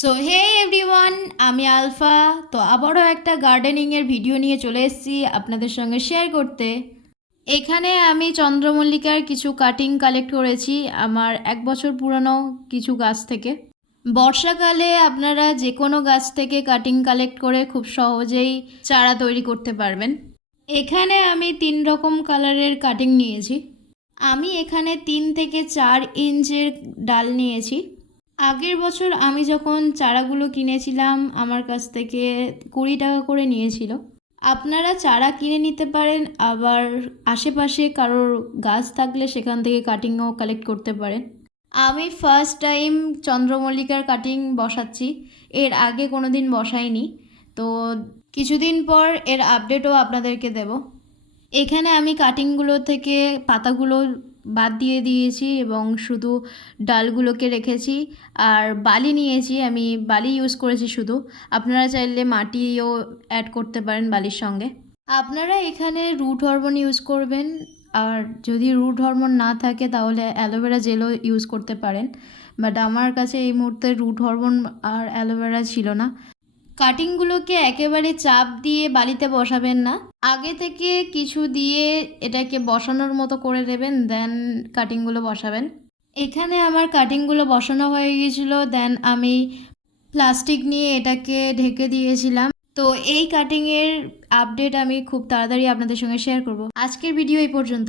So hey everyone, আমি alpha. তো আবারও একটা গার্ডেনিংয়ের ভিডিও নিয়ে চলে এসেছি আপনাদের সঙ্গে শেয়ার করতে। এখানে আমি চন্দ্রমল্লিকার কিছু কাটিং কালেক্ট করেছি আমার 1 বছর পুরনো কিছু গাছ থেকে। বর্ষাকালে আপনারা যে কোনো গাছ থেকে কাটিং কালেক্ট করে খুব সহজেই চারা তৈরি করতে পারবেন। এখানে আমি 3 রকম কালারের কাটিং নিয়েছি। আমি এখানে 3 থেকে 4 ইঞ্চের ডাল নিয়েছি। আগের বছর আমি যখন চারাগুলো কিনেছিলাম আমার কাছ থেকে 20 টাকা করে নিয়েছিল। আপনারা চারা কিনে নিতে পারেন, আবার আশেপাশে কারোর গাছ থাকলে সেখান থেকে কাটিংও কালেক্ট করতে পারেন। আমি ফার্স্ট টাইম চন্দ্রমল্লিকার কাটিং বসাচ্ছি, এর আগে কোনো দিন বসাইনি। তো কিছুদিন পর এর আপডেটও আপনাদেরকে দেব। এখানে আমি কাটিংগুলো থেকে পাতাগুলো বাদ দিয়ে দিয়েছি এবং শুধু ডালগুলোকে রেখেছি। আর বালি নিয়েছি, আমি বালি ইউজ করেছি শুধু। আপনারা চাইলে মাটিও অ্যাড করতে পারেন বালির সঙ্গে। আপনারা এখানে রুট হরমোন ইউজ করবেন, আর যদি রুট হরমোন না থাকে তাহলে অ্যালোভেরা জেলও ইউজ করতে পারেন। বাট আমার কাছে এই মুহূর্তে রুট হরমোন আর অ্যালোভেরা ছিল না। কাটিংগুলোকে একেবারে চাপ দিয়ে বালিতে বসাবেন না, আগে থেকে কিছু দিয়ে এটাকে বসানোর মতো করে দেবেন, দেন কাটিংগুলো বসাবেন। এখানে আমার কাটিংগুলো বসানো হয়ে গিয়েছিলো, দেন আমি প্লাস্টিক নিয়ে এটাকে ঢেকে দিয়েছিলাম। তো এই কাটিংয়ের আপডেট আমি খুব তাড়াতাড়ি আপনাদের সঙ্গে শেয়ার করব। আজকের ভিডিও এই পর্যন্ত।